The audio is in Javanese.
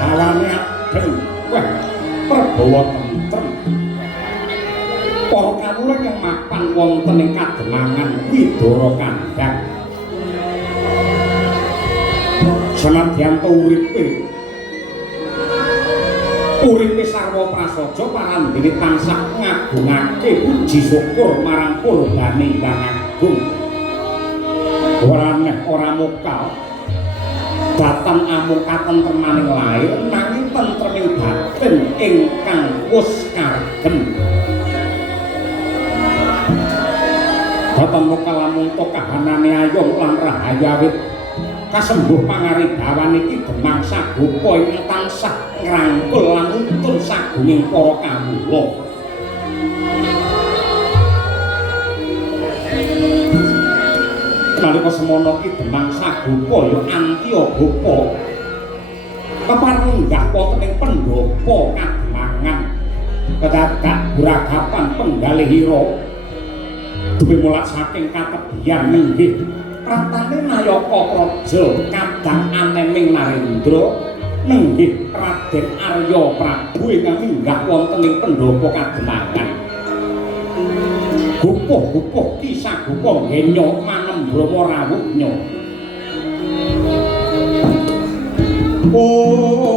hawane adem wah prabawa tentrem para kawula kang mapan wonten ing kademangan Widara Kandhang senadyan to uripe sarwa prasaja parandene tansah ngagungake puji syukur marang kurbane Ingkang Agung ora neh ora mokal datan amung katentremaning lair nanging tentreming batin ingkang wus kagem datan mokal amung to kahanane ayong lan rahayawit kasembuh pangaribawan iki demang sagopa ing tansah ngrangkul lan nuntun sagunging para kawula nalika semana iki demang sagopa ya antya gopa keparenggah wonten ing pendhapa kademangan kedadak buragapan penggalihira duwe mulat saking katebian inggih pratane Nayaka Praja kadang aneming Narendra nenggih Raden Arya Prabu ingkang minggah wonten ing pendhapa kademangan gupuh-gupuh kisah gupuh ngenya manem Brama rawuhnya Terus